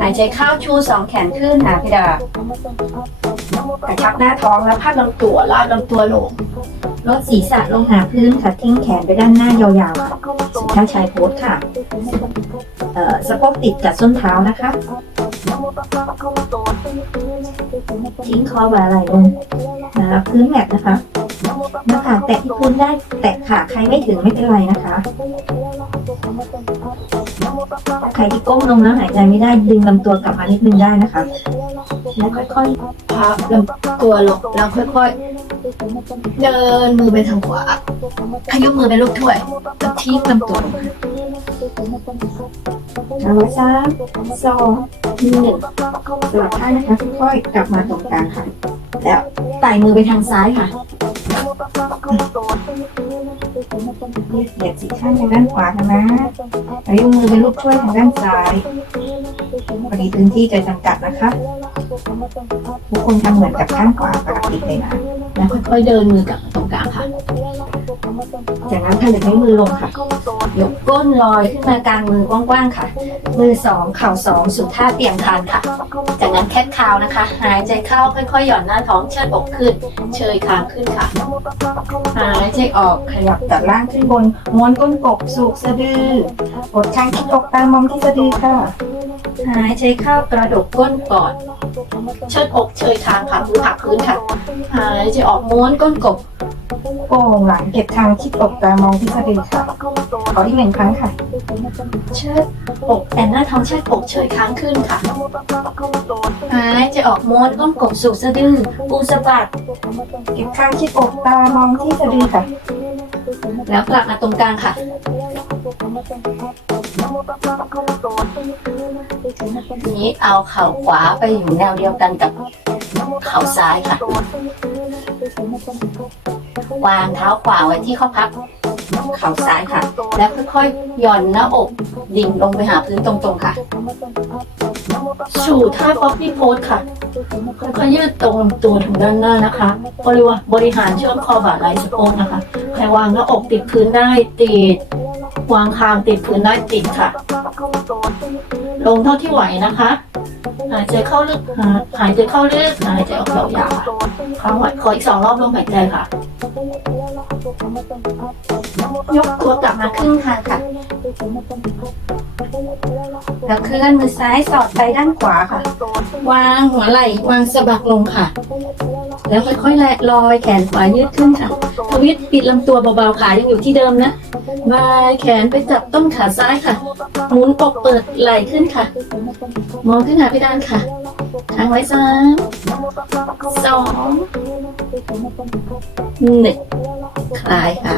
หายใจเข้าชูสองแขนขึ้นหาเพดานกระชับหน้าท้องแล้วพาดลำตัวลากลำตัวลงลดศีรษะลงหาพื้นค่ะทิ้งแขนไปด้านหน้ายาวๆค่ะสุดท้ายชายโพสค่ะเอ่อสะโพกติดกับส้นเท้านะคะทิ้งคอบ่าไหล่ลงหาพื้นแมทนะคะหน้าผากแตะที่พื้นได้แตะขาใครไม่ถึงไม่เป็นไรนะคะ ใครที่ก้มลงแล้วหายใจไม่ได้ดึงลำตัวกลับมานิดนึงได้นะคะ แล้วค่อยๆพับลำตัวลงแล้วค่อยๆ เดินมือไปทางขวาขยุบมือเป็นลูกถ้วยแล้วทิ้งลำตัวลงมาเอาไว้สามสองหนึ่งสลับท่านะคะค่อยๆกลับมาตรงกลางค่ะ แล้วไต่มือไปทางซ้ายค่ะ เหยียดสีข้างทางด้านขวากันนะแล้วยกมือเป็นลูกช่วยทางด้านซ้ายพอดีพื้นที่จะจำกัดนะคะ ทุกคนทำเหมือนกับข้างขวาปกติเลยนะ แล้วค่อยๆเดินมือกลับตรงกลางค่ะ จากนั้นขยับให้มือลงค่ะ ยกก้นลอยขึ้นมากลางมือกว้างๆค่ะ มือสองเข่าสองสู่ท่าเตียงคานค่ะ จากนั้นแคทคาวนะคะ หายใจเข้าค่อยๆ หย่อนหน้าท้องเชิดอกขึ้น เชยคางขึ้นค่ะ หายใจออกขยับจากล่างขึ้นบน ม้วนก้นกบสู่สะดือกดข้างที่อกตามองที่สะดือค่ะ หายใจเข้ากระดกก้นกอน เชิดอกเชยคางค่ะมือหักพื้นค่ะหายใจออกม้วนก้นกบโป่งหลังเก็บทางที่อกตามองที่สะดือค่ะขออีกหนึ่งครั้งค่ะ เชิดอกแต่หน้าท้องเชิดอกเชยค้างขึ้นค่ะหายใจออกม้วนก้นกบสู่สะดือปูสะบัดเก็บข้างที่อกตามองที่สะดือค่ะ แล้วกลับมาตรงกลางค่ะ ทีนี้เอาเข่าขวาไปอยู่แนวเดียวกันกับเข่าซ้ายค่ะ วางเท้าขวาไว้ที่ข้อพับเข่าซ้ายค่ะ แล้วค่อยๆหย่อนหน้าอกดิ่งลงไปหาพื้นตรงๆค่ะ สู่ท่าป๊อปปี้โพสค่ะค่อยๆยืดตรงตัวถึงด้านหน้านะคะบริวารบริหารช่วงคอบ่าไหล่สะโพกนะคะใครวางหน้าอกติดพื้นได้ติด วางคางติดพื้นได้ติดค่ะ ลงเท่าที่ไหวนะคะ หายใจเข้าลึกหาหายใจเข้าลึกหายใจออกยาวๆค้างไว้ขออีกสองรอบลมหายใจค่ะ ยกตัวกลับมาครึ่งทางค่ะ แล้วเคลื่อนมือซ้ายสอดไปด้านขวาค่ะ วางหัวไหล่วางสะบักลงค่ะ แล้วค่อยๆแลลอยแขนขวายืดขึ้นค่ะ ทวิตปิดลำตัวเบาๆ ขายังอยู่ที่เดิมนะบายแขนไปจับต้นขาซ้ายค่ะ หมุนอกเปิดไหล่ขึ้นค่ะ มองขึ้นหาพี่ดานค่ะ ทางไว้สามสองหนึ่งคลายค่ะ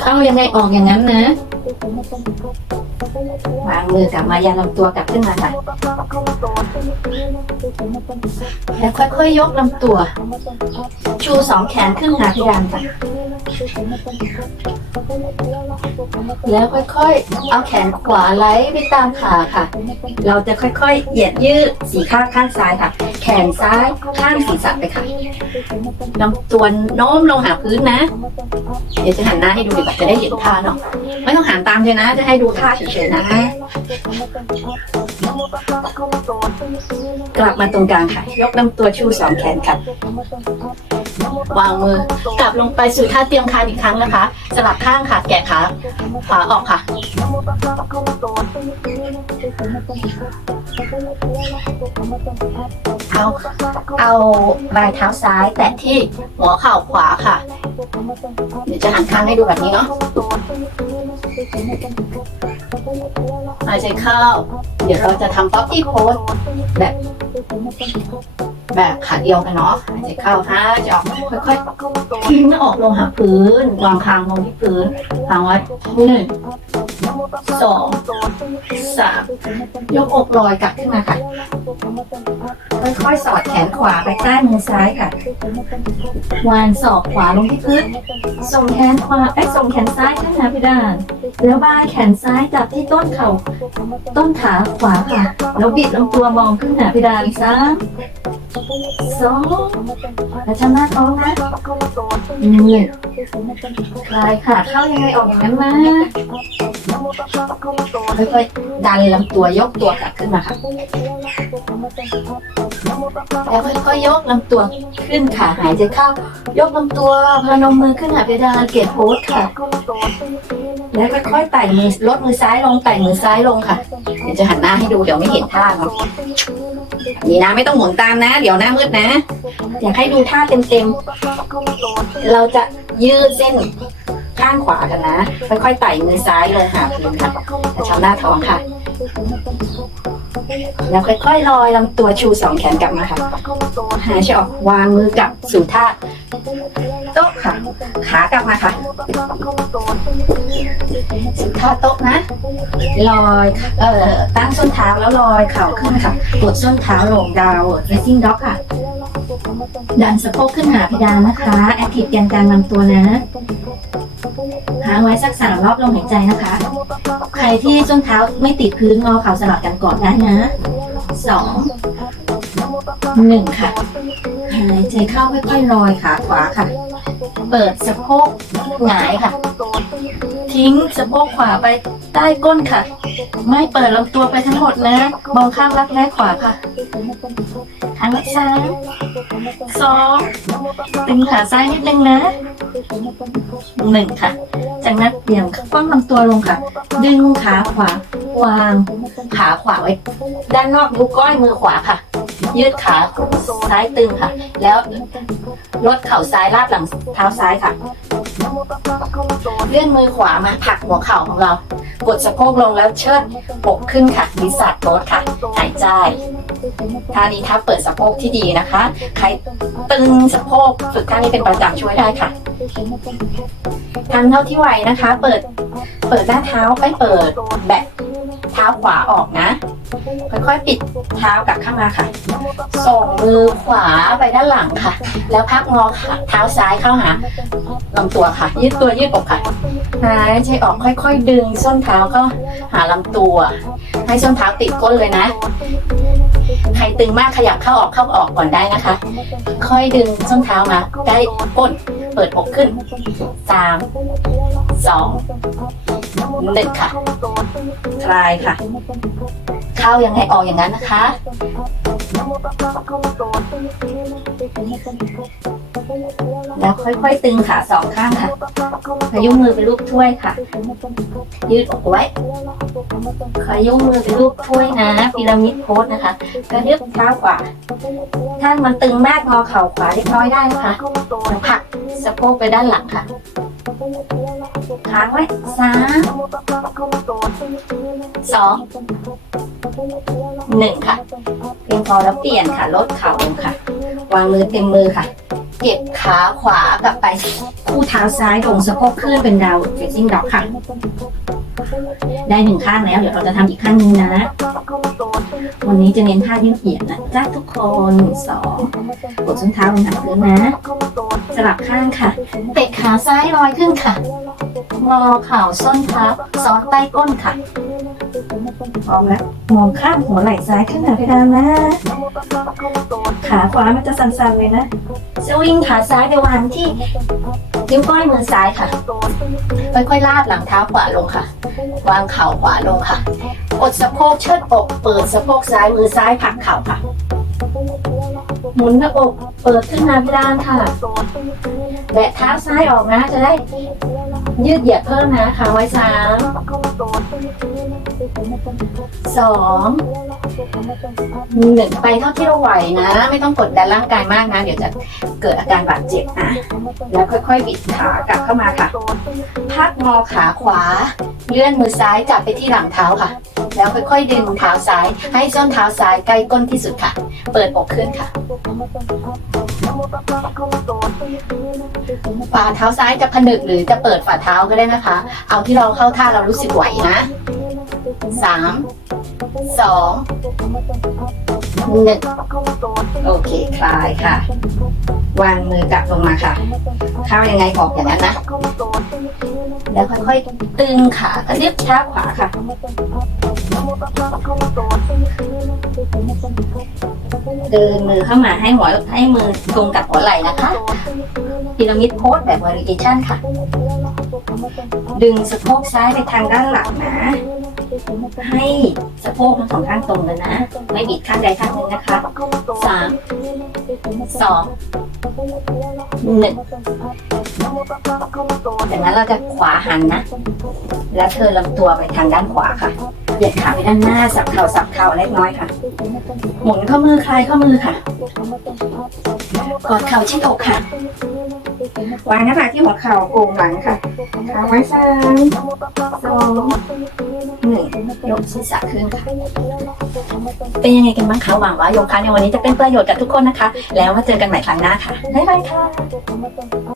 เข้ายังไงออกอย่างนั้นนะ วางมือกลับมายันลำตัวกลับขึ้นมาค่ะ แล้วค่อยๆยกลำตัว ชูสองแขนขึ้นหาพี่ดานค่ะ แล้วค่อยๆ เอาแขนขวาไล่ไปตามขาค่ะ เราจะค่อยๆ เหยียดยืดสีข้างข้างซ้ายค่ะ แขนซ้ายข้างศีรษะไปค่ะลำตัวโน้มลงหาพื้นนะ เดี๋ยวจะหันหน้าให้ดูดีกว่าจะได้เห็นท่าเนาะไม่ต้องหันตามเลยนะ จะให้ดูท่าเฉยๆนะ กลับมาตรงกลางค่ะ ยกลำตัวชูสองแขนค่ะ วางมือกลับลงไปสู่ท่าเตรียมคานอีกครั้งนะคะ สลับข้างค่ะ แกะขาขวาออกค่ะ เอาเอาปลายเท้าซ้ายแตะที่หัวเข่าขวาค่ะ เดี๋ยวจะหันข้างให้ดูแบบนี้เนาะหายใจเข้า เดี๋ยวเราจะทำป๊อปปี้โพสแบบแบบขาเดียวกันเนาะหายใจเข้าหายใจออกค่อยๆทิ้งหน้าอกลงหาพื้นวางคางลงที่พื้นวางไว้หนึ่ง สองสามยกอกลอยกลับขึ้นมาค่ะ ค่อยๆสอดแขนขวาไปใต้มือซ้ายค่ะ วางศอกขวาลงที่พื้นส่งแขนขวาไอ้ส่งแขนซ้ายขึ้นหาเพดานแล้วบายแขนซ้ายจับที่ต้นเข่าต้นขาขวาค่ะแล้วบิดลำตัวมองขึ้นหาเพดานสามสองแล้วชำหน้าท้องนะหนึ่งคลายค่ะเข้ายังไงออกอย่างนั้นนะ ค่อยๆดันลำตัวยกตัวกลับขึ้นมาค่ะ แล้วค่อยๆยกลำตัวขึ้นค่ะหายใจเข้า ยกลำตัวพนมมือขึ้นหาเพดานเกตโพสค่ะ แล้วค่อยๆไต่มือลดมือซ้ายลงไต่มือซ้ายลงค่ะ เดี๋ยวจะหันหน้าให้ดูเดี๋ยวไม่เห็นท่าเนาะนี่นะไม่ต้องหมุนตามนะ เดี๋ยวหน้ามืดนะ อยากให้ดูท่าเต็มๆ เราจะยืดเส้น ข้างขวากันนะ ค่อยๆไต่มือซ้ายลงหาพื้นค่ะจะทำหน้าท้องค่ะ แล้วค่อยๆลอยลำตัวชูสองแขนกลับมาค่ะหายใจออกวางมือกลับสู่ท่าโต๊ะค่ะ ขากลับมาค่ะสู่ท่าโต๊ะนะลอยเอ่อตั้งส้นเท้าแล้วลอยเข่าขึ้นค่ะกดส้นเท้าลงดาว facing dog ค่ะ ดันสะโพกขึ้นหาเพดานนะคะแอคทีฟแกนกลางลำตัวนะ ค้างไว้สักสามรอบลมหายใจนะคะ ใครที่ส้นเท้าไม่ติดพื้นงอเข่าสลับกันก่อนได้นะสอง หนึ่งค่ะ หายใจเข้าค่อยๆลอยขาขวาค่ะ เปิดสะโพกหงายค่ะ ทิ้งสะโพกขวาไปใต้ก้นค่ะ ไม่เปิดลำตัวไปทั้งหมดนะ มองข้างรักแร้ขวาค่ะทางซ้ายสองตึงขาซ้ายนิดนึงนะหนึ่งค่ะ จากนั้นเบี่ยงคว่ำลำตัวลงค่ะ ดึงขาขวา วาง ขาขวาไว้ ด้านนอกนิ้วก้อยมือขวาค่ะ ยืดขาซ้ายตึงค่ะ แล้วลดเข่าซ้ายลาดหลังเท้าซ้ายค่ะ เลื่อนมือขวามาผลักหัวเข่าของเรา กดสะโพกลงแล้วเชิดอกขึ้นค่ะดิสัตโรสค่ะ หายใจท่านี้ถ้าเปิดสะโพกที่ดีนะคะ ใครตึงสะโพกฝึกท่านี้เป็นประจำช่วยได้ค่ะทำเท่าที่ไหวนะคะ เปิด เปิดหน้าเท้าไม่เปิดแบะ เท้าขวาออกนะ ค่อยๆ ปิดเท้ากลับเข้ามาค่ะ ส่งมือขวาไปด้านหลังค่ะ แล้วพักงอขาเท้าซ้ายเข้าหาลำตัวค่ะ ยืดตัวยืดอกค่ะหายใจออกค่อย ๆ ดึงส้นเท้าเข้าหาลำตัว ให้ส้นเท้าติดก้นเลยนะ ใครตึงมากขยับเข้าออกเข้าออกก่อนได้นะคะ ค่อยดึงส้นเท้ามาใกล้ก้น เปิดอกขึ้นสามสองหนึ่งค่ะ คลายค่ะ เข้ายังไงออกอย่างนั้นนะคะ แล้วค่อยๆ ตึงขาสองข้างค่ะขยุ้มมือเป็นรูปถ้วยค่ะ ยืดอกไว้ขยุ้มมือเป็นรูปถ้วยนะพีระมิดโพสนะคะกระดึบเท้าขวาถ้ามันตึงมากงอเข่าขวาเล็กน้อยได้นะคะแล้วผลัก สะโพกไปด้านหลังค่ะค้างไว้สามสองหนึ่งค่ะเพียงพอแล้วเปลี่ยนค่ะลดเข่าลงค่ะ วางมือเต็มมือค่ะ เก็บขาขวากลับไป คู่เท้าซ้ายลงสะโพกขึ้นเป็นดาวเฟซซิ่งด็อกค่ะ ได้หนึ่งข้างแล้ว เดี๋ยวเราจะทำอีกข้างหนึงนะ วันนี้จะเน้นท่ายืดเหยียดนะจ้าทุกคนสองกดส้นเท้าลงหาพื้นนะ สลับข้างค่ะ เตะขาซ้ายลอยขึ้นค่ะ งอเข่าส้นเท้าซ้อนใต้ก้นค่ะพร้อมแล้วมองข้ามหัวไหล่ซ้ายขึ้นหาเพดานนะ ขาขวามันจะสั่นๆเลยนะสวิงขาซ้ายไปวางที่นิ้วก้อยมือซ้ายค่ะ ค่อยๆลาดหลังเท้าขวาลงค่ะ วางเข่าขวาลงค่ะกดสะโพกเชิดอก เปิดสะโพกซ้ายมือซ้ายผลักเข่าค่ะ หมุนหน้าอก เปิดขึ้นมาเพดานค่ะแบะเท้าซ้ายออกนะจะได้ ยืดเหยียดเพิ่มนะขาไว้สามสองหนึ่งไปเท่าที่เราไหวนะ ไม่ต้องกดดันร่างกายมากนะ เดี๋ยวจะเกิดอาการบาดเจ็บนะแล้วค่อยๆบิดขากลับเข้ามาค่ะ พักงอขาขวาเลื่อนมือซ้ายจับไปที่หลังเท้าค่ะ แล้วค่อยๆ ดึงเท้าซ้าย ให้ส้นเท้าซ้ายใกล้ก้นที่สุดค่ะ เปิดอกขึ้นค่ะ ฝ่าเท้าซ้ายจะผนึกหรือจะเปิดฝ่าเท้าก็ได้นะคะ เอาที่เราเข้าท่าเรารู้สึกไหวนะสามสองหนึ่งโอเคคลายค่ะ วางมือกลับลงมาค่ะ เข้ายังไงออกอย่างนั้นนะ แล้วค่อยๆตึงขากระดึบเท้าขวาค่ะ ดินมือเข้ามาให้หัวให้มือตรงกับหัวไหล่นะคะพีระมิดโพสแบบ variation ค่ะ ดึงสะโพกซ้ายไปทางด้านหลังนะ ให้สะโพกทั้งสองข้างตรงเลยนะ ไม่บิดข้างใดข้างหนึ่งนะคะสามสองหนึ่งจากนั้นเราจะขวาหันนะ แล้วเธอลำตัวไปทางด้านขวาค่ะ เหยียดขาไปด้านหน้า สับเข่าสับเข่าเล็กน้อยค่ะ หมุนข้อมือคลายข้อมือค่ะ กอดเข่าชิดอกค่ะวางหน้าผากที่หัวเข่าโก่งหลังค่ะขาไว้สามสองหนึ่งยกศีรษะขึ้นค่ะ เป็นยังไงกันบ้างคะ หวังว่าโยคะในวันนี้จะเป็นประโยชน์กับทุกคนนะคะ แล้วมาเจอกันใหม่ครั้งหน้าค่ะ บ๊ายบายค่ะขอบคุณที่ติด